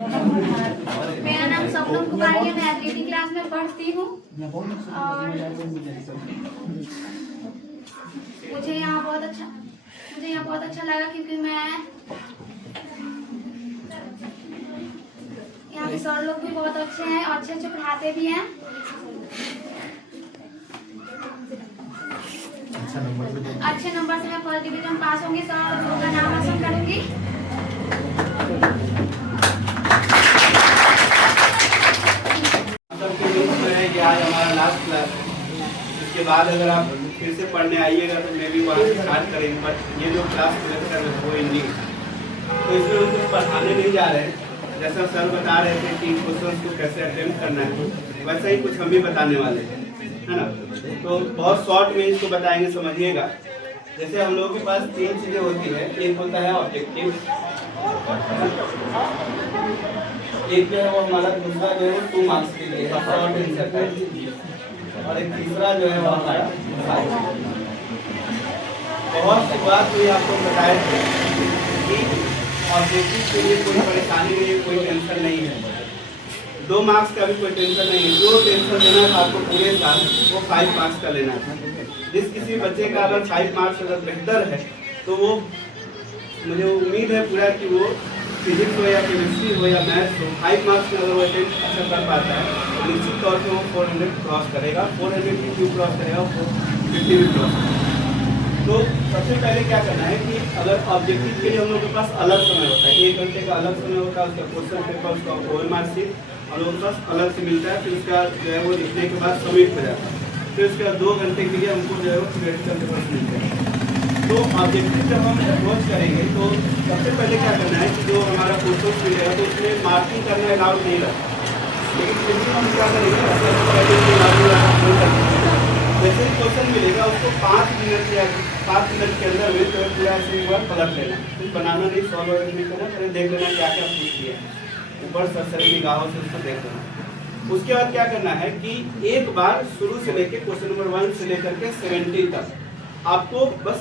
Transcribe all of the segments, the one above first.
मेरा नाम सपनम कुमारी है, मैं एथलेटिक क्लास में पढ़ती हूँ और मुझे यहाँ बहुत अच्छा लगा क्योंकि मैं यहाँ के सर लोग भी बहुत अच्छे हैं और अच्छे पढ़ाते भी हैं। अच्छे नंबर से मैं फर्स्ट डिवीजन पास होंगी, सर लोगों का नाम रोशन करूँगी। आज हमारा लास्ट क्लास है। इसके बाद अगर आप फिर से पढ़ने आइएगा तो मैं भी वहाँ से स्टार्ट करेंगे, बट ये जो क्लास कर रहे वो एंडिंग, तो इसमें हम कुछ पढ़ाने नहीं जा रहे हैं। जैसा सर बता रहे थे कि क्वेश्चन को कैसे अटेम्प्ट करना है, वैसा ही कुछ हम भी बताने वाले हैं, है ना। तो बहुत शॉर्ट में इसको बताएंगे, समझिएगा। जैसे हम लोगों के पास तीन चीज़ें होती है, एक होता है ऑब्जेक्टिव, एक जो है वो हमारा दूसरा जो है 2 मार्क्स के लिए शॉर्ट आंसर है, और एक तीसरा जो है वो हमारा बहुत सी बात हुई आपको बताए थे कि ऑब्जेक्टिव के लिए कोई परेशानी नहीं है, कोई टेंशन नहीं है, 2 मार्क्स का भी कोई टेंशन नहीं है। जो टेंशन लेना है आपको पूरे साल वो 5 मार्क्स का लेना है। जिस किसी बच्चे का अगर 5 मार्क्स अगर बेहतर है तो वो, मुझे उम्मीद है पूरा कि वो फिजिक्स हो या केमिस्ट्री हो या मैथ्स हो, 5 मार्क्स में अगर वो अटेम्प्ट अच्छा कर पाता है तो निश्चित तौर पे वो 400 क्रॉस करेगा, 400 भी क्यों क्रॉस करेगा, 450 भी क्रॉस करेगा। तो सबसे पहले क्या करना है कि अगर ऑब्जेक्टिव के लिए हम लोग के पास अलग समय होता है, 1 घंटे का अलग समय होता है, उसका क्वेश्चन पेपर, उसका OMR शीट हम लोग के पास अलग से मिलता है। फिर उसका जो है वो लिखने के बाद सबमिट हो जाता है। फिर उसके बाद 2 घंटे के लिए हमको जो है वो थियोरेटिकल पेपर मिलते हैं। तो ऑब्जेक्टिव जब हम अप्रोच करेंगे तो सबसे पहले क्या करना है कि जो हमारा क्वेश्चन मिलेगा तो उसमें मार्किंग करना अलाउड नहीं रहता, लेकिन फिर भी हम क्या करेंगे, जैसे ही क्वेश्चन मिलेगा उसको 5 मिनट या 5 मिनट के अंदर में तो पूरा ऐसे एक बार पलट लेना, कुछ बनाना नहीं, सॉल्व नहीं करना, पहले देख लेना क्या क्या पूछ किया है, ऊपर सरसरी निगाहों से उसको देख लेना। उसके बाद क्या करना है कि एक बार शुरू से लेकर क्वेश्चन नंबर 1 से लेकर के 70 तक आपको बस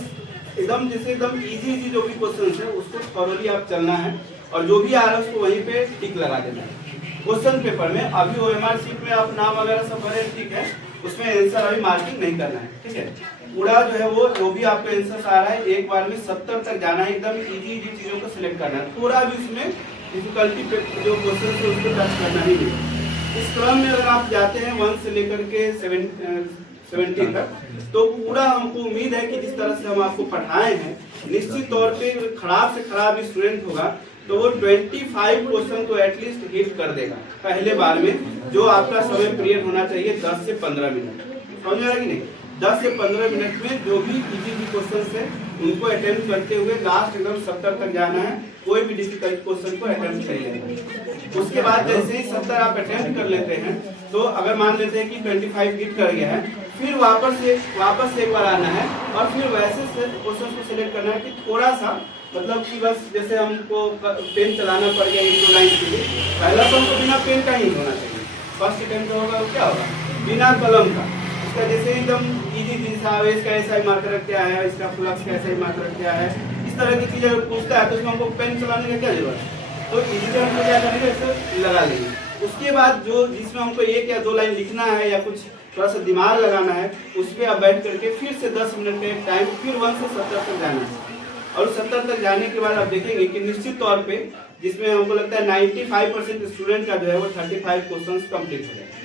एकदम जैसे एकदम इजी जो भी क्वेश्चन है उसको थॉरोली आप चलना है, और जो भी आ रहा है उसको वहीं पे टिक लगा देना है। क्वेश्चन पेपर में अभी OMR शीट में आप नाम वगैरह सब भरे, ठीक है, उसमें आंसर अभी मार्किंग नहीं करना है, ठीक है। पूरा जो है वो जो भी आपका आंसर आ रहा है एक बार में 70 तक जाना है, एकदम इजी चीजों को सिलेक्ट करना है, पूरा भी उसमें डिफिकल्टी जो क्वेश्चन है उसको टच करना ही नहीं। इस क्रम में अगर आप जाते हैं 1 से लेकर के 70 तक, तो पूरा हमको उम्मीद है कि जिस तरह से हम आपको पढ़ाए हैं, निश्चित तौर पे खराब से खराब स्टूडेंट होगा तो वो 25 क्वेश्चन तो एटलीस्ट हिट कर देगा पहले बार में। जो आपका समय पीरियड होना चाहिए 10 से 15 मिनट, समझ रहा है कि नहीं, 10 से 15 मिनट में जो भी इजी क्वेश्चन है उनको अटेम्प्ट करते हुए लास्ट एकदम 70 तक जाना है, कोई भी डिफिकल्ट क्वेश्चन को अटेम्प्ट कर लेना। उसके बाद जैसे ही 70 आप अटेम्प्ट कर लेते हैं तो अगर मान लेते हैं कि 25 हिट कर गया है, फिर वापस से एक बार आना है और फिर वैसे क्वेश्चन को सिलेक्ट करना है कि थोड़ा सा, मतलब कि बस जैसे हमको पेन चलाना पड़ गया 1-2 लाइन के लिए, पहला तो हमको बिना पेन का ही होना चाहिए। फर्स्ट अटेम्प्ट होगा वो क्या होगा, बिना कलम का, इसका जैसे एकदम इजी सा, इसका ऐसा मार्कर क्या है, इसका फ्लक्स का ऐसा मार्कर क्या है, इस तरह की चीजें पूछता है तो उसमें हमको पेन चलाने का क्या जरूरत है, तो इजी से हमको क्या करेंगे, इसे लगा लेंगे। उसके बाद जो जिसमें हमको 1 या 2 लाइन लिखना है या कुछ थोड़ा सा दिमाग लगाना है, उसमें आप बैठ करके फिर से 10 मिनट का टाइम, फिर 1 से 70 तक जाना है, और 70 तक जाने के बाद आप देखेंगे कि निश्चित तौर पे जिसमें हमको लगता है 95% स्टूडेंट का जो है वो 35 क्वेश्चन कंप्लीट हो जाएगा,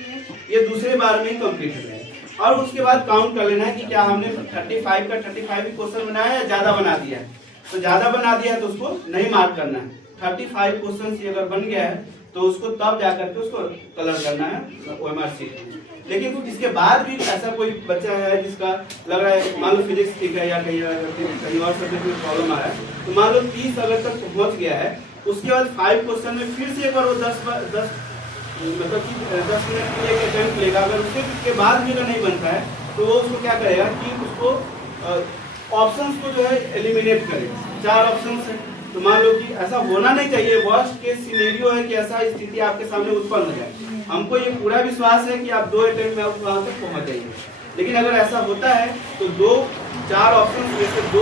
ये दूसरे बार में ही कंप्लीट हो जाएगा। और उसके बाद काउंट कर लेना है कि क्या हमने 35 का 35 क्वेश्चन बनाया है या ज्यादा बना दिया है, तो ज्यादा बना दिया है तो उसको नहीं मार्क करना है। 35 क्वेश्चन अगर बन गया है तो उसको तब जाकर के उसको कलर करना है OMR शीट में। लेकिन इसके बाद भी ऐसा कोई बच्चा है जिसका लग रहा है, मान लो फिजिक्स ठीक है या कहीं और सब्जेक्ट में प्रॉब्लम आ रहा है, तो मान लो 30 अगर तक पहुंच गया है, उसके बाद 5 क्वेश्चन में फिर से एक बार वो 10 मतलब कि 10 मिनट के लिए अटेम्प्ट लेगा। अगर उसके बाद भी अगर नहीं बनता है तो वो उसको क्या करेगा कि उसको ऑप्शंस को जो है एलिमिनेट करेगा। 4 ऑप्शंस है, तो मान लो कि ऐसा होना नहीं चाहिए, वर्स्ट केस सिनेरियो है कि ऐसा स्थिति आपके सामने उत्पन्न हो जाए। हमको ये पूरा विश्वास है कि आप 2 अटेम्प्ट में वहां तक पहुंच जाएंगे, लेकिन अगर ऐसा होता है तो 2 4 ऑप्शन में से 2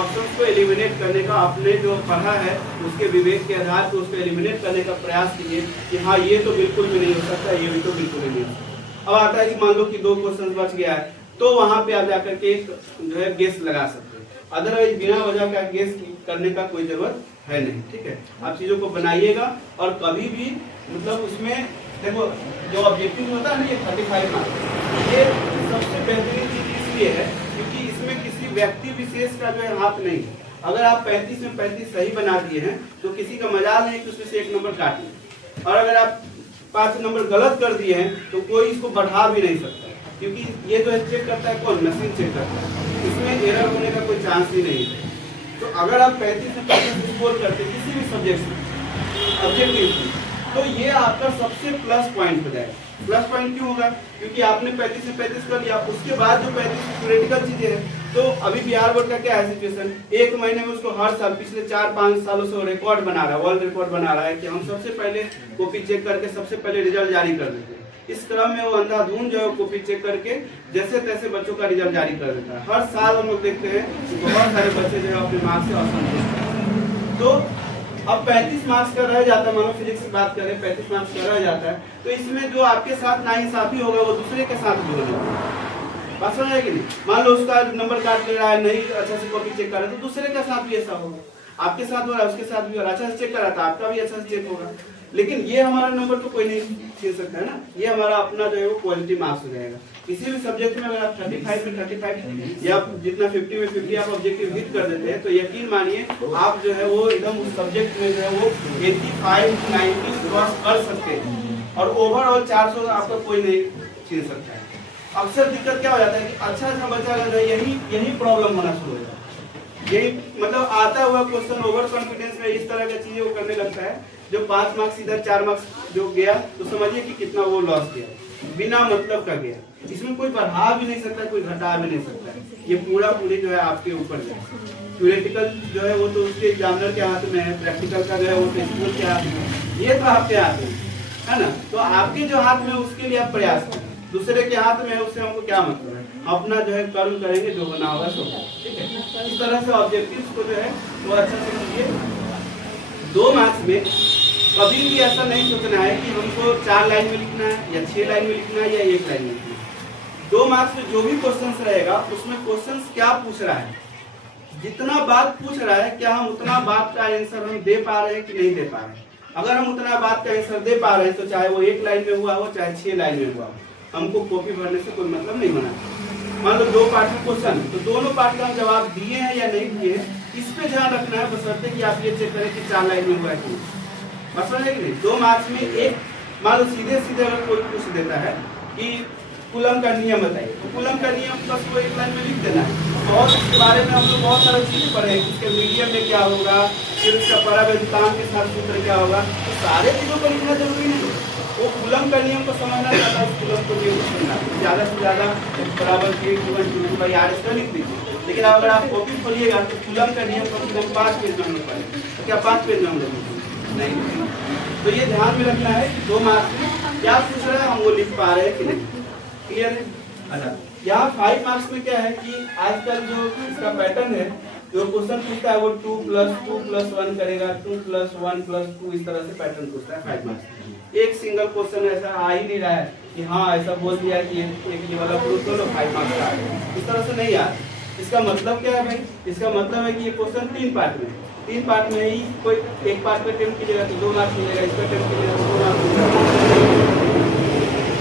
ऑप्शन को एलिमिनेट करने का आपने जो पढ़ा है उसके विवेक के आधार पर उसको एलिमिनेट करने का प्रयास कीजिए कि हाँ ये तो बिल्कुल भी नहीं हो सकता, ये भी तो बिल्कुल भी नहीं हो सकता। अब आता है कि मान लो कि 2 क्वेश्चन बच गया है, तो वहां पे आप जाकर के एक जो है गेस लगा सकते हैं, अदरवाइज बिना वजह का गेस करने का कोई जरूरत है नहीं। ठीक है, आप चीजों को बनाइएगा और कभी भी मतलब उसमें देखो जो ऑब्जेक्टिव होता है ना, ये 35 मार्क्स, ये सबसे बेहतरीन चीज इसलिए है क्योंकि इसमें किसी व्यक्ति विशेष का जो है हाथ नहीं है। अगर आप 35 में 35 सही बना दिए हैं तो किसी का मजाल नहीं कि उसमें से 1 नंबर काट लें, और अगर आप 5 नंबर गलत कर दिए हैं तो कोई इसको बढ़ा भी नहीं सकता, क्योंकि ये जो है चेक करता है कौन, मशीन चेक करता है, इसमें एरर होने का कोई चांस ही नहीं है। तो अगर आप 35 में 35 स्कोर करते किसी भी सब्जेक्ट में ऑब्जेक्टिव, तो ये आपका सबसे प्लस पॉइंट हो जाएगा। प्लस पॉइंट क्यों होगा, क्योंकि आपने 35 से 35 कर लिया, उसके बाद जो 35 थ्योरेटिकल चीजें हैं, तो अभी बिहार बोर्ड का क्या है सिचुएशन, 1 महीने में उसको हर साल पिछले 4-5 सालों से रिकॉर्ड बना रहा है, वर्ल्ड रिकॉर्ड बना रहा है कि हम सबसे पहले कॉपी चेक करके सबसे पहले रिजल्ट जारी कर देते हैं। इस क्रम में वो अंधाधुंध जो है कॉपी चेक करके जैसे तैसे बच्चों का रिजल्ट जारी कर देता है। हर साल हम लोग देखते हैं कि बहुत सारे बच्चे जो है अपने मार्क्स से असंतुष्ट हैं। तो अब 35 मार्क्स का रह जाता है, मानो फिजिक्स की बात करें 35 मार्क्स का रह जाता है, तो इसमें जो आपके साथ नाइंसाफी होगा वो दूसरे के साथ भी होगा। बात समझ आएगी नहीं, मान लो उसका नंबर काट ले रहा है, नहीं अच्छा से कॉपी चेक कर रहा है, तो दूसरे के साथ भी ऐसा होगा, आपके साथ हो रहा है उसके साथ भी हो रहा है, अच्छा से चेक कर रहा था आपका भी अच्छा से चेक होगा। लेकिन ये हमारा नंबर तो कोई नहीं छीन सकता है ना, ये हमारा अपना जो है वो पॉजिटिव मार्क्स हो जाएगा। किसी भी सब्जेक्ट में अगर आप 35 में 35 या जितना 50 में 50 आप ऑब्जेक्टिव हिट कर देते हैं, तो यकीन मानिए आप जो है वो एकदम उस सब्जेक्ट में जो है वो 85 90 क्रॉस कर सकते हैं, और ओवरऑल 400 आपका कोई नहीं छीन सकता है। अक्सर दिक्कत क्या हो जाता है कि अच्छा बच्चा जो है यही प्रॉब्लम होना शुरू हो जाता है, यही मतलब आता हुआ क्वेश्चन ओवर कॉन्फिडेंस में इस तरह की चीजें वो करने लगता है, जो 5 मार्क्स इधर 4 मार्क्स जो गया तो समझिए कि कितना वो लॉस गया, बिना मतलब का गया। इसमें कोई बढ़ा भी नहीं सकता, कोई घटा भी नहीं सकता, ये पूरी जो है आपके ऊपर है। थ्योरेटिकल जो है वो तो उसके एग्जामिनर के हाथ में है, प्रैक्टिकल का जो है वो प्रिंसिपल के हाथ में, ये तो आपके हाथ में है ना। तो आपके जो हाथ में उसके लिए आप प्रयास करें, दूसरे के हाथ में है उससे हमको क्या मतलब है, अपना जो है कर्म करेंगे, जो होना होगा सो। ठीक है, इस तरह से ऑब्जेक्टिव्स को जो है वो अच्छा से कीजिए। 2 मार्क्स में कभी भी ऐसा नहीं सोचना है कि हमको 4 लाइन में लिखना है या 6 लाइन में लिखना है या 1 लाइन में लिखना है। 2 मार्क्स में जो भी क्वेश्चंस रहेगा उसमें क्वेश्चंस क्या पूछ रहा है, जितना बात पूछ रहा है क्या हम उतना बात का आंसर हम दे पा रहे हैं कि नहीं दे पा रहे हैं। अगर हम उतना बात का आंसर दे पा रहे हैं तो चाहे वो 1 लाइन में हुआ हो चाहे 6 लाइन में हुआ हो, हमको कॉपी भरने से कोई मतलब नहीं बना। मान लो 2 पार्ट में क्वेश्चन, तो दोनों पार्ट का हम जवाब दिए हैं या नहीं दिए हैं, इस पे ध्यान रखना है, बशर्ते कि आप ये चेक करें कि 4 लाइन में हुआ है कि मतलब है कि नहीं। 2 मार्क्स में एक मान लो सीधे अगर कोई पूछ देता है कि कूलम का नियम बताइए, तो कूलम का नियम बस वो 1 लाइन में लिख देना है। और इसके बारे में हम लोग बहुत सारी चीजें पढ़े हैं, इसके मीडियम में क्या होगा, फिर उसका परावर्तन के साथ सूत्र क्या होगा, तो सारे चीजों को लिखना जरूरी नहीं। वो कूलम का नियम को समझना चाहता है, उस कूलम को ज्यादा से ज्यादा बराबर के लिख दीजिए। लेकिन अगर आप कॉपी खोलिएगा तो कूलम का नियम कम से कम 5 पेज में हम लोग पढ़ेंगे, तो क्या 5 पेज में हम लोग नहीं। तो ये ध्यान में रखना है कि 2 मार्क्स में क्या पूछ रहा है हम वो लिख पा रहे हैं कि नहीं। क्लियर है। अच्छा, यहाँ 5 मार्क्स में क्या है कि आजकल जो इसका पैटर्न है, जो क्वेश्चन पूछता है वो 2 + 2 + 1 करेगा, 2 + 1 + 2 इस तरह से पैटर्न पूछता है 5 मार्क्स। एक सिंगल क्वेश्चन ऐसा आ ही नहीं रहा है कि हाँ ऐसा बोल दिया कि ये वाला प्रूफ करो 5 मार्क्स का आ गया, इस तरह से नहीं आ रहा। इसका मतलब क्या है भाई, इसका मतलब है कि ये क्वेश्चन 3 पार्ट में, 3 पार्ट में ही कोई एक पार्ट पे अटेम्प्ट कीजिएगा तो 2 मार्क्स मिलेगा, इस पे अटेम्प्ट कीजिएगा तो 2 मार्क्स मिलेगा।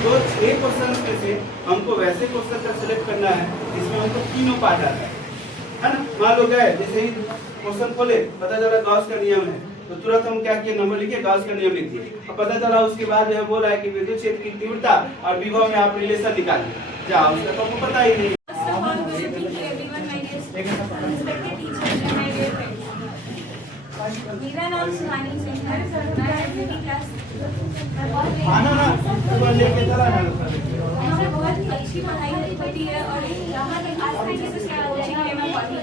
तो 6 क्वेश्चन में से हमको वैसे क्वेश्चन का सिलेक्ट करना है जिसमें हमको तीनों पार्ट आता है ना। मान लो गए जैसे ही क्वेश्चन खोले, पता चला गॉस का नियम है, तो तुरंत हम क्या किए, नंबर लिखे, गॉस का नियम लिख दिए। अब पता चला उसके बाद जो बोला है कि विद्युत क्षेत्र की तीव्रता और विभव में आप रिलेशन निकालिए, जाओ उसका तो हमको पता ही नहीं। मेरा नाम सुहानी सिंह है, मैं क्लास हमारे बहुत अच्छी पढ़ाई होती है और यहाँ तक आज तक जिस कोचिंग में मैं पढ़ी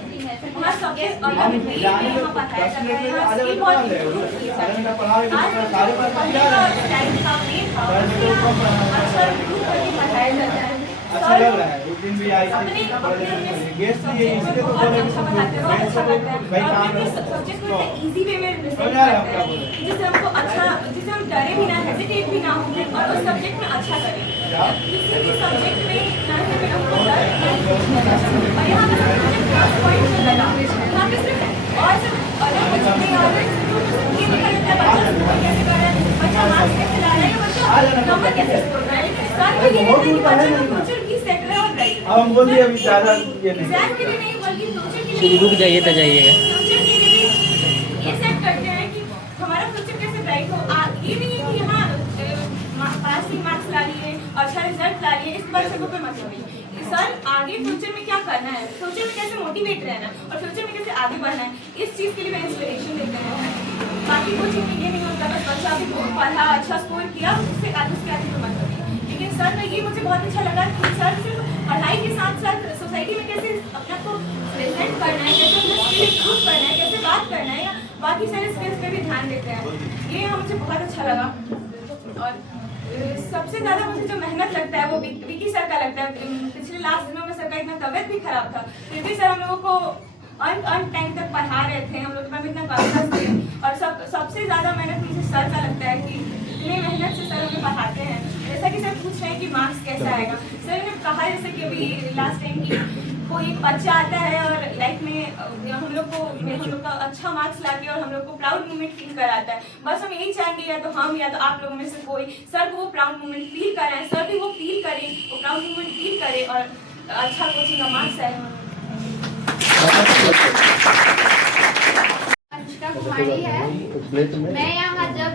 वहाँ सबसे अलग वे में यहाँ बताया जाता है, यहाँ स्किल बहुत इम्प्रूव की जाती है। आज टाइम का वे था, अच्छा इम्प्रूव करके पढ़ाया जाता है। अच्छा लग रहा है। उस दिन भी आई थी गेस्ट ये इसलिए तो बोले अच्छा पढ़ाते हैं, बहुत अच्छा लगता है। भाई और काम अपने सब्जेक्ट को इतना इजी वे में प्रेजेंट समझ आ रहा है करते आपका हैं बोल? जिससे हमको अच्छा, जिससे हम डरे भी ना, हेजिटेट भी ना हो और उस सब्जेक्ट में अच्छा करें। किसी भी सब्जेक्ट में ना ही हमें हमको डर नहीं। और यहाँ पे मुझे प्लस पॉइंट जो लगा, यहाँ पे सिर्फ और सिर्फ अलग बच्चों में और ये देखा जाता है बच्चा स्कोर कैसे कर रहा है, बच्चा मार्क्स कैसे ला रहा है, या बच्चा नंबर कैसे स्कोर कर रहा है। लेकिन सर को ये रहता है कि बच्चे का फ्यूचर भी सेट रहे और ब्राइट रहे। अब हम बोलिए अभी ज़्यादा ये नहीं एग्जाम के लिए नहीं बल्कि फ्यूचर के लिए रुक जाइए तो जाइएगा। फ्यूचर के लिए भी ये सेट करते हैं कि हमारा फ्यूचर कैसे ब्राइट हो। ये नहीं है कि यहाँ पासिंग मार्क्स ला लिए, अच्छा रिजल्ट ला लिए, इस पर सबको कोई मतलब नहीं। सर आगे फ्यूचर में क्या करना है, फ्यूचर में कैसे मोटिवेट रहना है और फ्यूचर में कैसे आगे बढ़ना है, इस चीज़ के लिए मैं इंस्पिरेशन देते हैं। बाकी कोचिंग में ये नहीं होता बस बच्चा अभी पढ़ा, अच्छा स्कोर किया, उससे आगे कोई मतलब नहीं। लेकिन सर में ये मुझे बहुत अच्छा लगा कि सर सिर्फ पढ़ाई के साथ साथ सोसाइटी में कैसे अपने को प्रेजेंट करना है, कैसे अपना स्किल इम्प्रूव करना है, कैसे बात करना है, या बाकी सारे स्किल्स पे भी ध्यान देते हैं। ये मुझे बहुत अच्छा लगा। और सबसे ज़्यादा मुझे जो मेहनत लगता है वो विकी सर का लगता है। पिछले लास्ट दिनों में सर का इतना तबीयत भी खराब था, फिर भी सर हम लोगों को अन टाइम तक पढ़ा रहे थे, हम लोग के पास इतना कॉन्फिडेंस थे। और सबसे ज़्यादा मेहनत मुझे सर का लगता है कि इतनी मेहनत से सर हमें पढ़ाते हैं। जैसा कि सर पूछ रहे हैं कि मार्क्स कैसा आएगा, सर ने कहा जैसे कि अभी लास्ट टाइम की कोई बच्चा आता है और लाइफ में हम लोग का अच्छा मार्क्स लाके और हम लोग को प्राउड मोमेंट फील कराता है। बस हम यही चाहेंगे या तो हम या तो आप लोगों में से कोई सर को वो प्राउड मोमेंट फील कराएं, सर भी वो फील करें, वो प्राउड मोमेंट फील करें और अच्छा कोचिंग का मार्क्स आए। अनुष्का कुमारी है। मैं यहाँ जब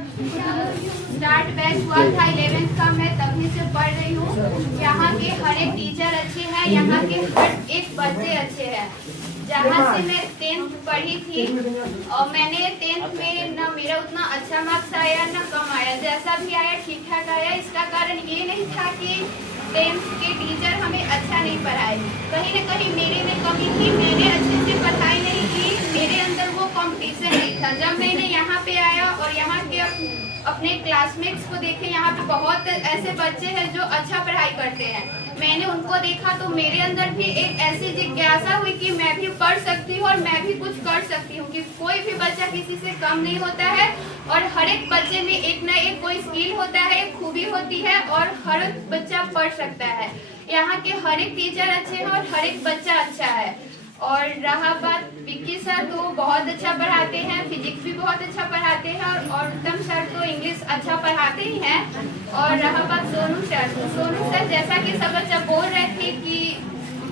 स्टार्ट बैच हुआ था 11th का, मैं तभी से पढ़ रही हूँ। यहाँ के हर एक टीचर अच्छे हैं, यहाँ के हर एक बच्चे अच्छे हैं। जहाँ से मैं 10th पढ़ी थी और मैंने 10th में ना मेरा उतना अच्छा मार्क्स आया ना कम आया, जैसा भी आया ठीक ठाक आया। इसका कारण ये नहीं था कि 10th के टीचर हमें अच्छा नहीं पढ़ाए, कहीं न कहीं मेरे में कमी थी, मैंने अच्छे से पढ़ाई नहीं की, मेरे अंदर वो कंपटीशन नहीं था। जब मैंने यहाँ पे आया और यहाँ के अपने क्लासमेट्स को देखे, यहाँ पे बहुत ऐसे बच्चे हैं जो अच्छा पढ़ाई करते हैं, मैंने उनको देखा तो मेरे अंदर भी एक ऐसी जिज्ञासा हुई कि मैं भी पढ़ सकती हूँ और मैं भी कुछ कर सकती हूँ, कि कोई भी बच्चा किसी से कम नहीं होता है और हर एक बच्चे में एक ना एक कोई स्किल होता है, एक खूबी होती है और हर एक बच्चा पढ़ सकता है। यहाँ के हर एक टीचर अच्छे हैं और हर एक बच्चा अच्छा है। और रहा बात विक्की सर, तो बहुत अच्छा पढ़ाते हैं, फिजिक्स भी बहुत अच्छा पढ़ाते हैं और उत्तम सर तो इंग्लिश अच्छा पढ़ाते ही हैं। और रहा बात सोनू सर, तो सोनू सर जैसा कि सब बच्चा बोल रहे थे कि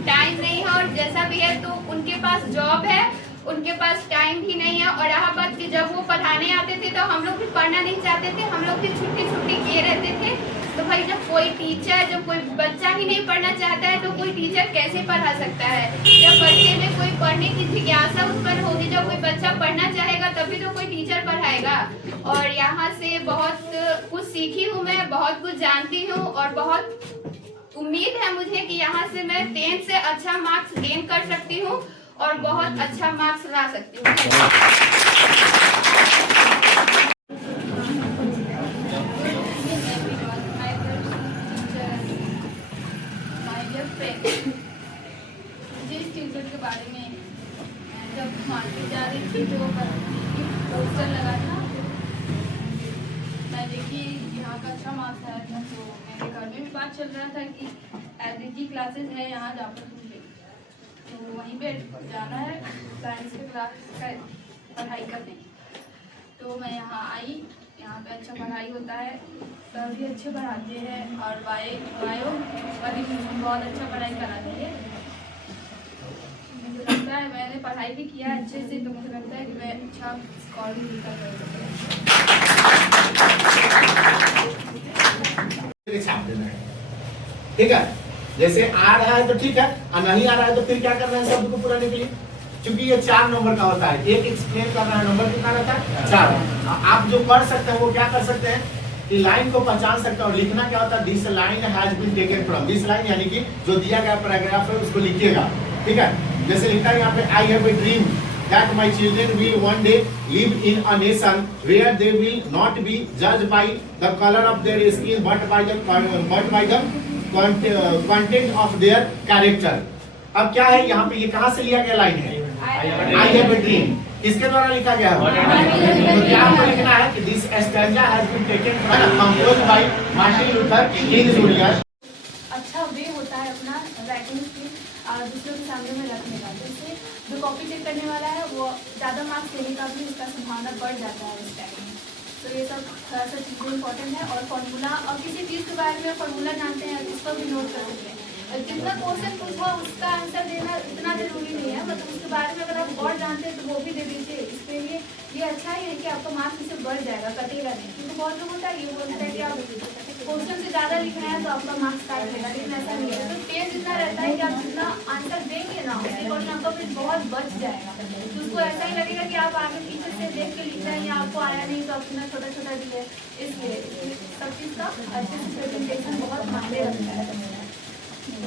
टाइम नहीं है और जैसा भी है तो उनके पास जॉब है, उनके पास टाइम भी नहीं है। और रहा बात कि जब वो पढ़ाने आते थे तो हम लोग भी पढ़ना नहीं चाहते थे, हम लोग भी छुट्टी किए रहते थे। तो भाई जब कोई टीचर, जब कोई बच्चा ही नहीं पढ़ना चाहता है तो कोई टीचर कैसे पढ़ा सकता है। जब बच्चे में कोई पढ़ने की जिज्ञासा उत्पन्न होगी, जब कोई बच्चा पढ़ना चाहेगा तभी तो कोई टीचर पढ़ाएगा। और यहाँ से बहुत कुछ सीखी हूँ, मैं बहुत कुछ जानती हूँ और बहुत उम्मीद है मुझे कि यहाँ से मैं 10th से अच्छा मार्क्स गेन कर सकती हूँ और बहुत अच्छा मार्क्स ला सकती हूँ। जिस ट्यूशन के बारे में जब मार्केट जा रही थी तो पोस्टर लगा था, मैं देखी यहाँ का अच्छा मार्क्स आया था, तो मेरे घर में भी बात चल रहा था कि एलईडी क्लासेस है यहाँ जाफरपुर में, तो वहीं पे जाना है साइंस के क्लास का पढ़ाई करने। तो मैं यहाँ आई, यहाँ पे अच्छा पढ़ाई होता है, सर भी अच्छे पढ़ाते हैं और बायो वाली बहुत अच्छा पढ़ाई कराते हैं। मुझे लगता है मैंने पढ़ाई भी किया अच्छे से, तो मुझे लगता है कि मैं अच्छा स्कोर भी निकाल सकती। ठीक है, जैसे आ रहा है तो ठीक है, और नहीं आ रहा है तो फिर क्या करना है शब्द को पुराने के लिए, क्योंकि ये 4 नंबर का होता है। एक एक्सप्लेन कर रहा है, नंबर कितना रहता है 4। आप जो कर सकते हैं वो क्या कर सकते हैं कि लाइन को पहचान सकते हैं और लिखना क्या होता है, this line has been taken from this line, यानी कि जो दिया गया पैराग्राफ है उसको लिखिएगा। ठीक है, जैसे लिखा है यहाँ पे I have a dream that my children will one day live in a nation where they will not be judged by the color of their skin but by the content of their character. अब क्या है यहाँ पे, ये कहाँ से लिया गया लाइन है? I have a dream. किसके द्वारा लिखा गया है? तो क्या आपको लिखना है कि this stanza has been taken composed by Martin Luther King Junior. अच्छा वे होता है अपना राइटिंग स्किल दूसरों के सामने में रखने का, जिससे जो कॉपी चेक करने वाला है वो ज़्यादा मार्क्स देने का भी उसका संभावना बढ़ जाता है इस टाइम में। तो ये सब थोड़ा सा चीज़ें इंपॉर्टेंट है। और फार्मूला, और किसी चीज़ के बारे में फार्मूला जानते हैं इसको भी नोट कर सकते हैं। और जितना क्वेश्चन पूछा उसका आंसर देना इतना जरूरी नहीं है, मतलब उसके बारे में अगर आप और जानते हैं तो वो भी दे दीजिए। इसके लिए ये अच्छा ही है कि आपका मार्क्स इससे बढ़ जाएगा, कटेगा नहीं। क्योंकि बहुत लोग होता है ये बोलता है कि आप क्वेश्चन से ज़्यादा लिखना है तो आपका मार्क्स काट लेगा, लेकिन ऐसा नहीं है। तो पेज इतना रहता है कि आप जितना आंसर देंगे ना उसके अकॉर्डिंग आपका पेज बहुत बच जाएगा। तो उसको ऐसा ही लगेगा कि आप आगे पीछे से देख के लिख रहे हैं या आपको आया नहीं तो अपना छोटा छोटा दिए। इसलिए सब चीज़ का अच्छे से प्रेजेंटेशन बहुत मायने रखता है।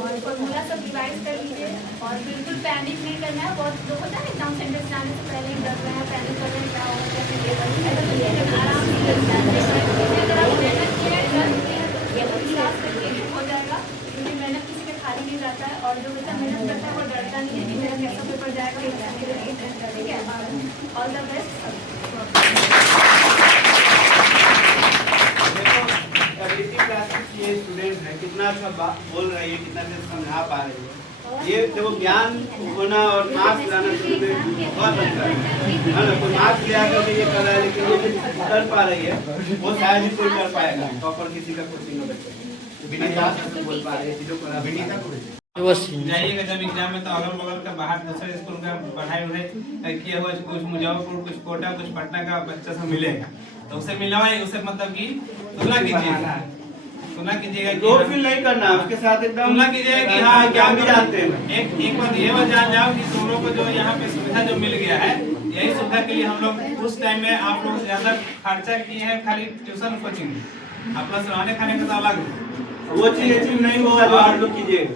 और फॉर्मूला सब रिवाइज कर लीजिए और बिल्कुल पैनिक नहीं करना है। बहुत लोग होता है एग्जाम सेंटर जाने से पहले ही डर रहे हैं, पैनिक कर रहे हैं, क्या होगा कैसे लेगा, ऐसा नहीं है। आराम से करना है। अगर आप मेहनत किए डर किए तो ये विश्वास करके हो जाएगा, क्योंकि मेहनत किसी पे खाली नहीं जाता है। और जो बच्चा मेहनत करता है वो डरता नहीं है कि मेरा कैसा पेपर जाएगा, ठीक है। All the best. ये स्टूडेंट है, कितना अच्छा बात बोल रही है, कितना अच्छा समझा पा रही है। ये जब ज्ञान होना और मार्क्स लाना शुरू में बहुत अच्छा है ना। कोई मार्क्स ले आकर के ये कर रहा है, लेकिन ये कर पा रही है, वो शायद ही कोई कर पाएगा। टॉपर किसी का कोचिंग में बोल पा रही है चीजों को। जाइएगा जब एग्जाम में तो अगल बगल का बाहर दूसरे स्कूल का पढ़ाई उढ़ाई किया हुआ, कुछ मुजफ्फरपुर, कुछ कोटा, कुछ पटना का बच्चा सब मिलेगा तो उसे मिलवाए, उसे मतलब कि तुलना कीजिएगा कि लोग फील नहीं करना उसके साथ, एकदम तुलना कीजिएगा कि हाँ क्या भी जानते हैं। एक बात ये बात जान जाओ कि तुम लोग को जो यहाँ पे सुविधा जो मिल गया है, यही सुविधा के लिए हम लोग उस टाइम में आप लोग ज्यादा खर्चा किए हैं खाली ट्यूशन कोचिंग, अपना रहने खाने का तो अलग वो चीज अचीव नहीं होगा जो आप लोग कीजिएगा।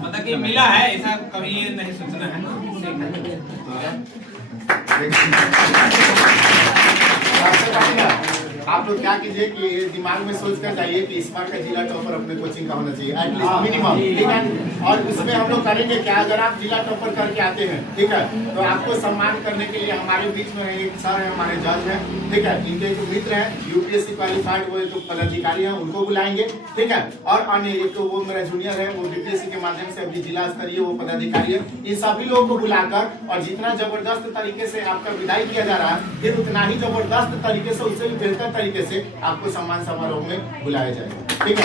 मतलब कि मिला है, ऐसा कभी ये नहीं सोचना है। आप लोग क्या कीजिए कि दिमाग में सोच कर जाइए कि इस बार का जिला टॉपर अपने कोचिंग का होना चाहिए एटलीस्ट मिनिमम, ठीक है। और उसमें हम लोग करेंगे क्या, अगर आप जिला टॉपर करके आते हैं, ठीक है, तो आपको सम्मान करने के लिए हमारे बीच में एक सर है, हमारे जज हैं, ठीक है, इनके जो मित्र हैं यूपीएससी क्वालिफाइड वो जो पदाधिकारी हैं उनको बुलाएंगे, ठीक है। और अन्य एक तो वो मेरा जूनियर है, वो बीपीएससी के माध्यम से अभी जिला स्तरीय वो पदाधिकारी है। इन सभी लोगों को बुलाकर और जितना जबरदस्त तरीके से आपका विदाई किया जा रहा है, फिर उतना ही जबरदस्त तरीके से, उससे भी बेहतर तरीके से आपको सम्मान समारोह में बुलाया जाएगा, ठीक है।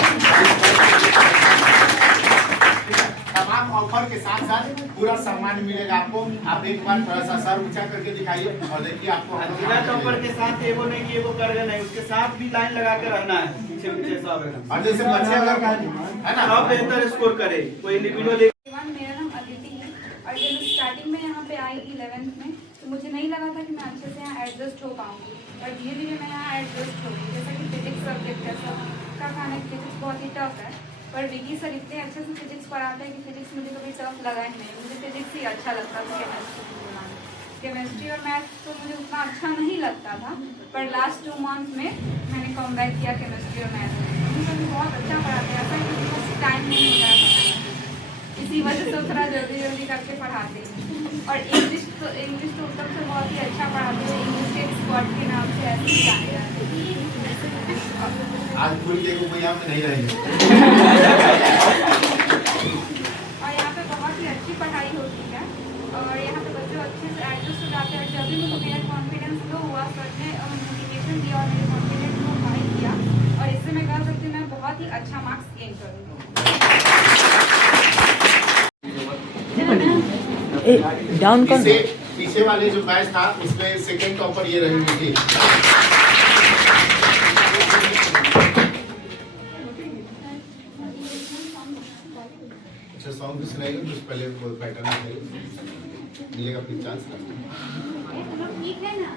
तमाम ऑफर के साथ साथ पूरा सम्मान मिलेगा आपको। आप एक बार थोड़ा सा सर ऊंचा करके दिखाइए और देखिए आपको जिला टॉपर के साथ वो नहीं कि वो कर नहीं, उसके साथ भी लाइन लगा के रहना है, पीछे पीछे सब। और जैसे बच्चे अगर है ना सब बेहतर स्कोर करे, कोई इंडिविजुअल। मेरा नाम अदिति है और जब मैं स्टार्टिंग में यहाँ पे आई 11th में तो मुझे नहीं लगा था कि मैं अच्छे से यहाँ एडजस्ट हो पाऊँगी, और धीरे धीरे मैं यहाँ एडजस्ट हो गई। जैसा कि फिजिक्स सब्जेक्ट है, सबका खाना फिजिक्स बहुत ही टफ है, पर विकी सर इतने अच्छे से फिजिक्स पढ़ाते हैं कि फिजिक्स मुझे कभी टफ लगा ही नहीं। मुझे फिजिक्स ही अच्छा लगता था, केमिस्ट्री और मैथ तो मुझे उतना अच्छा नहीं लगता था, पर लास्ट 2 मंथ में मैंने कम बैक किया केमिस्ट्री और मैथ में। मुझे बहुत अच्छा पढ़ाते हैं, ऐसा कि बस टाइम नहीं होता है, इसी वजह से थोड़ा जल्दी जल्दी करके पढ़ाते हैं। और इंग्लिश तो उत्तम से बहुत ही अच्छा पढ़ाते हैं, इंग्लिश के स्क्वाड के नाम से ऐसे ही जाने जाते हैं। आज भूल के कोई यहाँ पे नहीं रहेंगे। और यहाँ पे बहुत ही अच्छी पढ़ाई होती है और यहाँ पे बच्चे अच्छे से एडजस्ट हो जाते हैं। जब भी मुझे मेरा कॉन्फिडेंस लो हुआ, सर ने मोटिवेशन दिया और मेरे कॉन्फिडेंस को हाई किया, और इससे मैं कह सकती हूँ मैं बहुत ही अच्छा मार्क्स गेन करूँगी। डाउन कर पीछे वाले जो बैच था उसमें सेकंड टॉपर ये रही थी। अच्छा सॉन्ग भी सुनाइए, कुछ पहले पैटर्न मिलेगा फिर चांस। ठीक है ना,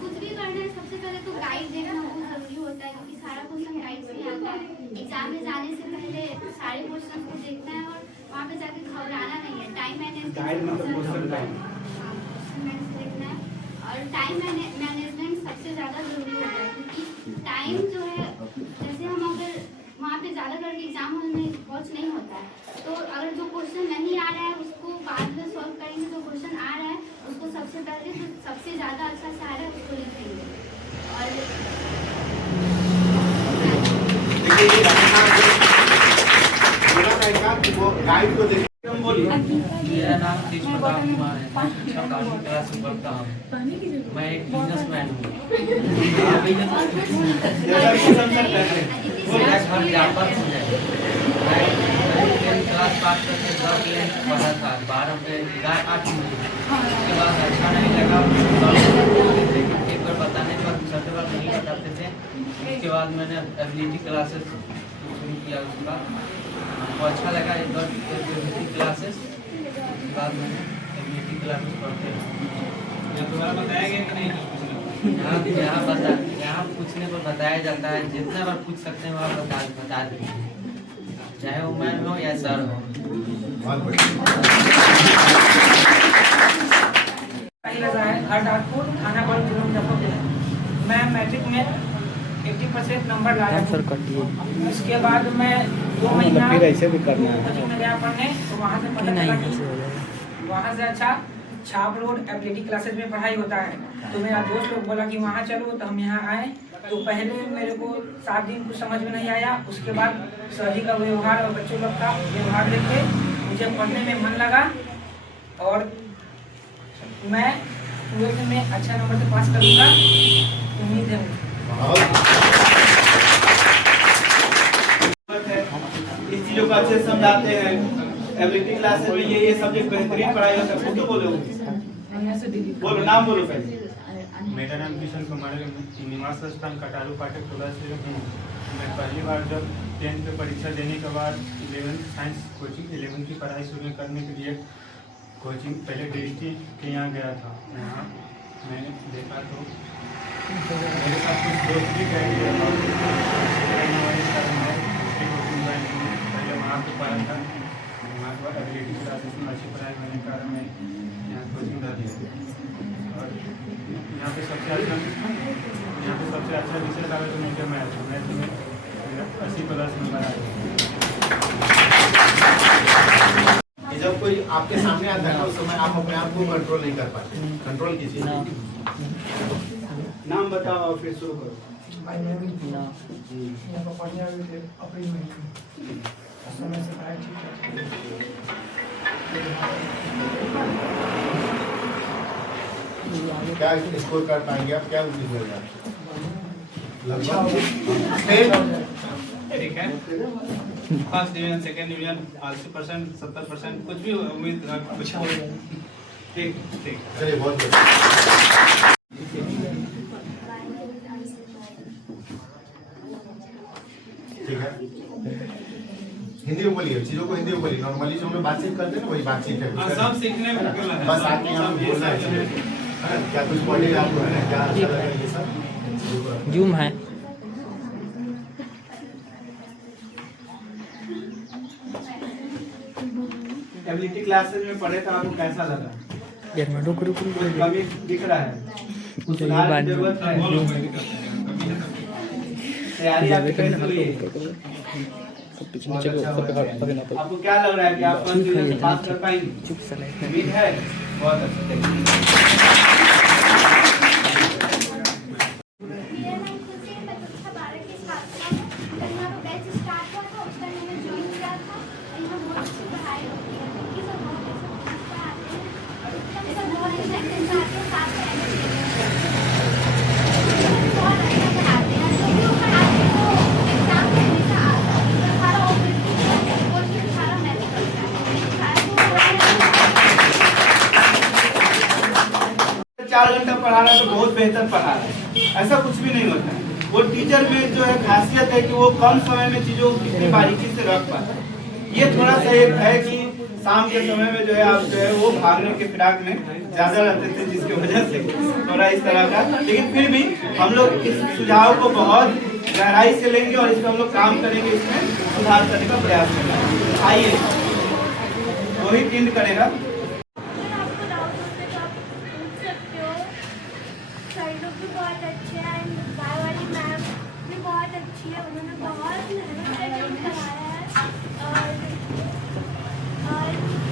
कुछ भी करना है सबसे पहले तो गाइड देखना बहुत जरूरी होता है, क्योंकि सारा क्वेश्चन गाइड से आता है। एग्जाम में जाने से पहले सारे क्वेश्चन को देखना है और वहाँ पे जाके घबराना नहीं है। टाइम मैनेजमेंट देखना है और टाइम मैनेजमेंट सबसे ज़्यादा जरूरी होता है, क्योंकि टाइम जो है, जैसे हम अगर वहाँ पे ज़्यादातर एग्जाम हॉल में वॉच नहीं होता है, तो अगर जो क्वेश्चन नहीं आ रहा है उसको बाद में सॉल्व करेंगे, जो क्वेश्चन आ रहा है उसको सबसे पहले जो सबसे ज़्यादा अच्छा से आ रहा है उसको लिखेंगे। और वो गाइड को देखिए। मेरा नाम तीज प्रताप कुमार है, मैं क्लास में पढ़ता हूँ। मैं एक बिजनेसमैन हूँ। मैं क्लास पास करके 10 लेंथ पढ़ा था, 12 में 8 में। उसके बाद अच्छा नहीं लगा, एक बार बताने के बाद दूसरे बार नहीं बताते थे। उसके बाद मैंने एबिलिटी क्लासेस शुरू किया, उसका हमको अच्छा लगा। एक बार एबिलिटी क्लासेस के बाद मैंने एबिलिटी क्लासेस पढ़ते हैं। तुम्हारा बताया गया कि नहीं? यहाँ पूछने पर बताया जाता है, जितना बार पूछ सकते हैं वहाँ बता देते हैं, चाहे वो मैम हो या सर हो। हरदासपुर थाना पर मुजफ्फरपुर। मैं मैट्रिक में 80% नंबर लाया हूँ। उसके बाद मैं 2 महीना कोचिंग में गया पढ़ने, तो वहाँ से पता चला कि वहाँ से अच्छा छाप रोड एबिलिटी क्लासेस में पढ़ाई होता है। तो मेरा दोस्त लोग बोला कि वहाँ चलो, तो हम यहाँ आए। तो पहले मेरे को 7 दिन कुछ समझ में नहीं आया, उसके बाद सर जी का व्यवहार और बच्चों लोग का व्यवहार देख के मुझे पढ़ने में मन लगा और मैं 12th में अच्छा नंबर से पास करूँगा, उम्मीद है। इस चीजों को अच्छे से समझाते हैं। एबिलिटी क्लासेस में ये सब्जेक्ट बेहतरीन पढ़ाई होता है। तो बोलो, नाम बोलो पहले। मेरा नाम किशन कुमार है, निवास स्थान कटारू फाटक टोला से हूँ। मैं पहली बार जब 10th में परीक्षा देने के बाद 11th साइंस कोचिंग 11th की पढ़ाई शुरू करने के लिए कोचिंग पहले दृष्टि के यहाँ गया था। वहाँ मैंने देखा तो मेरे साथ कुछ दोस्त भी गए थे और पहले वहाँ पर पढ़ा था। वहाँ पर एबिलिटी क्लासेस में अच्छी पढ़ाई होने के कारण मैं यहाँ कोचिंग कर दिया। और यहाँ पे सबसे अच्छा विषय था तो मुझे मैथ में 80+ नंबर आए। जब कोई आपके सामने आता है उस समय आप अपने आप को कंट्रोल नहीं कर पाते, कंट्रोल कीजिए। नाम बताओ और फिर शुरू करो। अप्रैल महीने समय से पढ़ाई ठीक है। क्या स्कोर कर पाएंगे आप? क्या उम्मीद होगा? ठीक है, फर्स्ट डिवीजन, सेकंड डिवीजन, 80%, 70%, कुछ भी उम्मीद कुछ हो। ठीक ठीक, चलिए, बहुत बढ़िया। ठीक है, हिंदी में बोलिए, चीजों को हिंदी में बोलिए। नॉर्मली जो हम लोग बातचीत करते हैं ना, वही बातचीत है। सब सीखने में बस आपके यहाँ बोलना है। क्या कुछ बोलिए आपको, है ना? क्या अच्छा लगा ये सब? जूम है। एबिलिटी क्लासेस में पढ़े तो आपको कैसा लगा? रुक कोई कमी दिख रहा है? कुछ सुधार की जरूरत है? तैयारी आपकी कैसी हुई है? बहुत अच्छा हुआ। आपको क्या लग रहा है कि आप फर्स्ट डिवीजन से पास कर पाएंगे? उम्मीद है। बहुत अच्छा। पढ़ा रहा है तो बहुत बेहतर पढ़ा रहा है, ऐसा कुछ भी नहीं होता है। वो टीचर में जो है खासियत है कि वो कम समय में चीजों को कितनी बारीकी से रख पाता है। ये थोड़ा सा एक है कि शाम के समय में जो है आप जो है वो भागने के फिराक में ज्यादा रहते थे, जिसकी वजह से थोड़ा इस तरह का। लेकिन फिर भी हम लोग इस सुझाव को बहुत गहराई से लेंगे और इस पर हम लोग काम करेंगे, इसमें सुधार करने का प्रयास करेंगे। आइए, वही टिंड करेगा। भी बहुत अच्छी है, उन्होंने बहुत मेहनत से काम कराया है और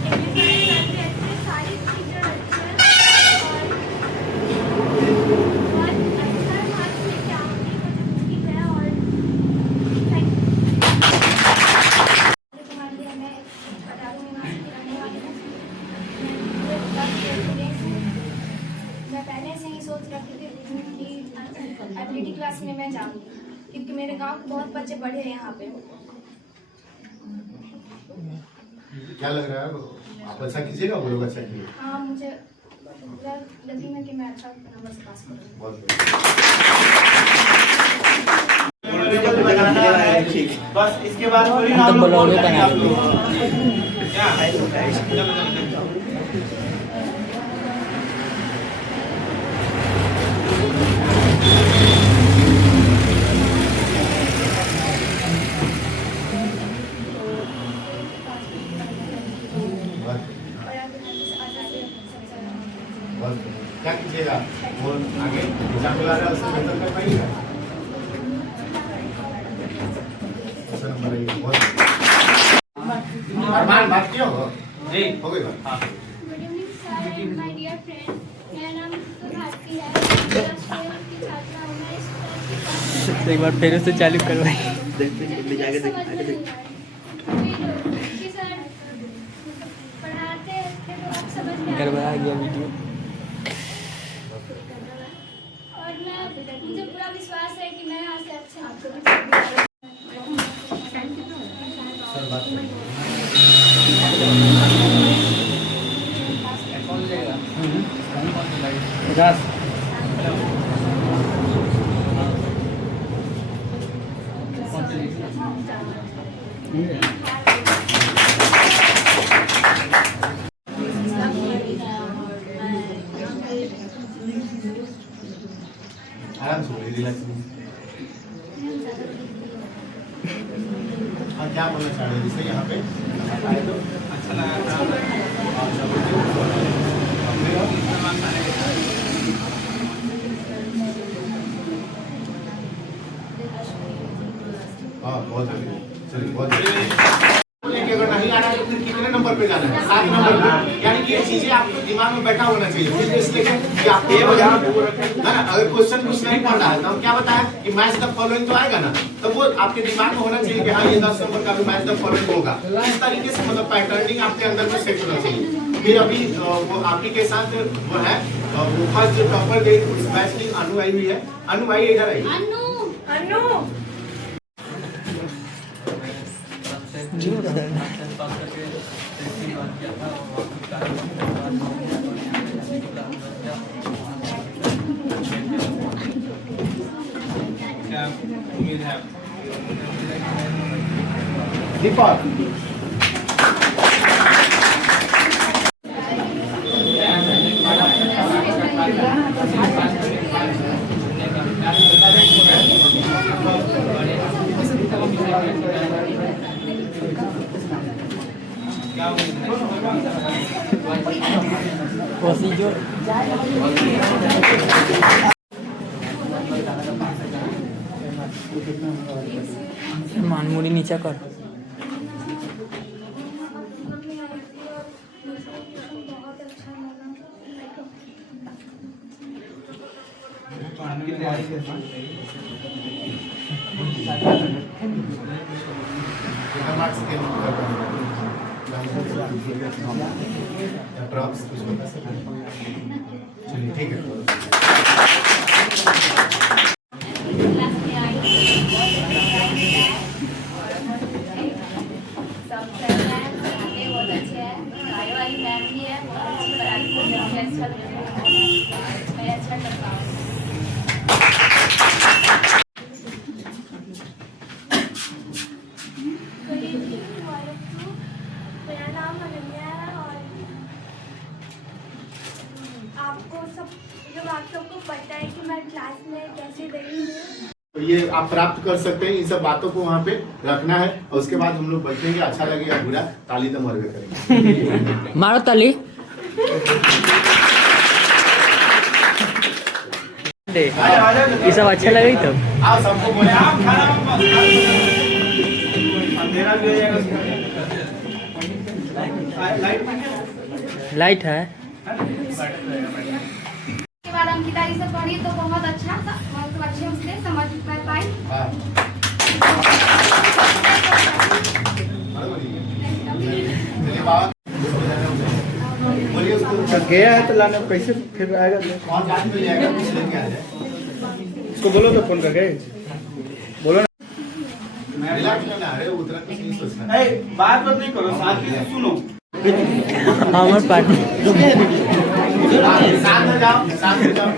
इंग्लिश में भी अच्छे, सारी टीचर अच्छे हैं और बहुत अच्छा मार्क्स लेके आऊँगी, मुझे उम्मीद है। और तुम्हारे लिए मैं कटारू निवासी की रहने वाली हूँ। मैं पहले से ही सोच रखी थी कि एबिलिटी क्लास में मैं जाऊँगी, क्योंकि मेरे गांव के बहुत बच्चे पढ़े हैं यहाँ पे। क्या लग रहा है, आप अच्छा कीजिएगा, वो लोग अच्छा किए? हाँ, मुझे लगी है कि मैं अच्छा नंबर से पास करूँगी। बहुत बस इसके बाद पूरी हम तो ब्लॉगे बना आप लोग। क्या कीजिएगा, वो आगे एग्जाम बुला रहा है, उससे बेहतर कर पाएगा। अच्छा नंबर आएगा, बहुत अरमान बात क्यों हो गई बात? Good evening sir and my dear friend, मेरा नाम भारती है, क्लास 12 की छात्रा हूँ मैं। इस एक बार फिर से चालू करवाई। सर पढ़ाते थे तो आप समझ में गड़बड़ा गया वीडियो। और मुझे पूरा विश्वास है कि मैं यहाँ से अच्छा सर बात आराम से रिलैक्स। और क्या बोलना चाह रहे हैं, जैसे यहाँ पे आए तो अच्छा लगा हाँ बहुत जल्दी, चलिए बहुत जल्दी। लेके अगर नहीं आ रहा है तो फिर कितने नंबर पे जाना है? 7 नंबर पे। यानी कि ये चीजें आपको दिमाग में बैठा होना चाहिए, फिर इसलिए कि आपको है ना, अगर क्वेश्चन कुछ नहीं पढ़ रहा है तो हम क्या बताएं कि मैच द फॉलोइंग तो आएगा ना, तो वो आपके दिमाग में होना चाहिए कि हाँ ये 10 नंबर का भी मैच द फॉलोइंग होगा। इस तरीके से मतलब पैटर्निंग आपके अंदर में सेट होना चाहिए। फिर अभी वो आप ही के साथ वो है वो फर्स्ट जो टॉपर गई उस बैच की अनु आई हुई है। अनु भाई इधर आइए। क्या उम्मीद है? दीपक क्या उम्मीद है? प्रोसीजर मानमुड़ी नीचा कर। बहुत अच्छा अप्रॉक्स कुछ बता सकते हैं? चलिए ठीक है। क्लास में आई सब सही है, पढ़ाते बहुत अच्छे हैं, पढ़ाई वाली मैम भी है, बहुत अच्छी पढ़ाई को मुझे अच्छा लगा, मैं अच्छा कर पाऊँ। मेरा नाम अनन्या है और आपको सब जब आप सबको पता है कि मैं क्लास में कैसे रही हूँ, तो ये आप प्राप्त कर सकते हैं। इन सब बातों को वहाँ पे रखना है और उसके बाद हम लोग बैठेंगे। अच्छा लगेगा बुरा ताली तो मरवे करेंगे। मारो ताली। ये सब अच्छा लगे तब आप सबको बोले आप खाना अंधेरा भी हो जाएगा उसका। लाइट लाइट है। के बाद अंकिता जी से पढ़ी तो बहुत अच्छा था, मतलब अच्छे उसने समझ में पाई। बोलिए उसको गया है तो लाने कैसे फिर आएगा? कौन गाड़ी में ले आएगा, कुछ लेके आ जाए। उसको बोलो तो फोन करके बोलो ना। रिलैक्स करना है, उतना कुछ नहीं सोचना। ए, बात मत नहीं करो, शांति से सुनो। हमारे पार्टी साथ में जाओ, साथ में जाओ।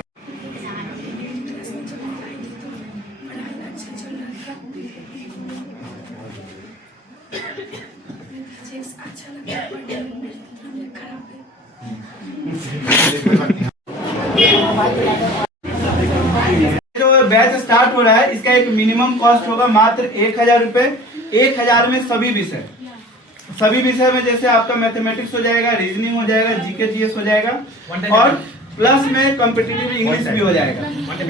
जो बैच स्टार्ट हो रहा है इसका एक मिनिमम कॉस्ट होगा मात्र 1000 रुपए। 1000 में सभी विषय में जैसे आपका मैथमेटिक्स हो जाएगा, रीजनिंग हो जाएगा, जीके जीएस हो जाएगा और प्लस में कॉम्पिटिटिव इंग्लिश भी हो जाएगा।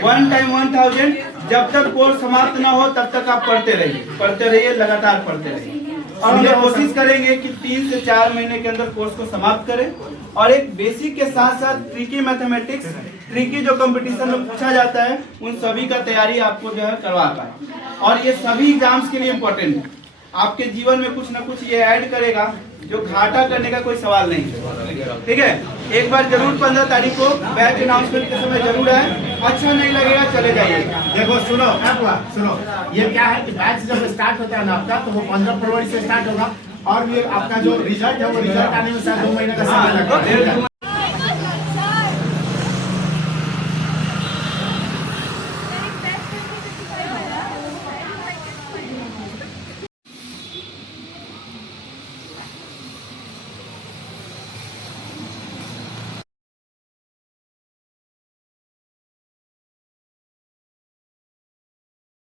1 टाइम 1000। जब तक कोर्स समाप्त ना हो तब तक आप पढ़ते रहिए, लगातार पढ़ते रहिए। और हम कोशिश करेंगे कि 3 से 4 महीने के अंदर कोर्स को समाप्त करें और एक बेसिक के साथ साथ ट्रिकी मैथमेटिक्स, ट्रिकी जो कंपटीशन में पूछा जाता है उन सभी का तैयारी आपको जो है करवा पाए। और ये सभी एग्जाम्स के लिए इम्पोर्टेंट है। आपके जीवन में कुछ ना कुछ ये ऐड करेगा जो घाटा करने का कोई सवाल नहीं है। ठीक है, एक बार जरूर 15 तारीख को बैच अनाउंसमेंट के समय जरूर है। अच्छा नहीं लगेगा चले जाइए। देखो सुनो, ये क्या है कि बैच जब स्टार्ट होता है ना आपका, तो वो 15 फरवरी से स्टार्ट होगा और ये आपका जो रिजल्ट है वो रिजल्ट आने में शायद 2 महीने का समय लगेगा।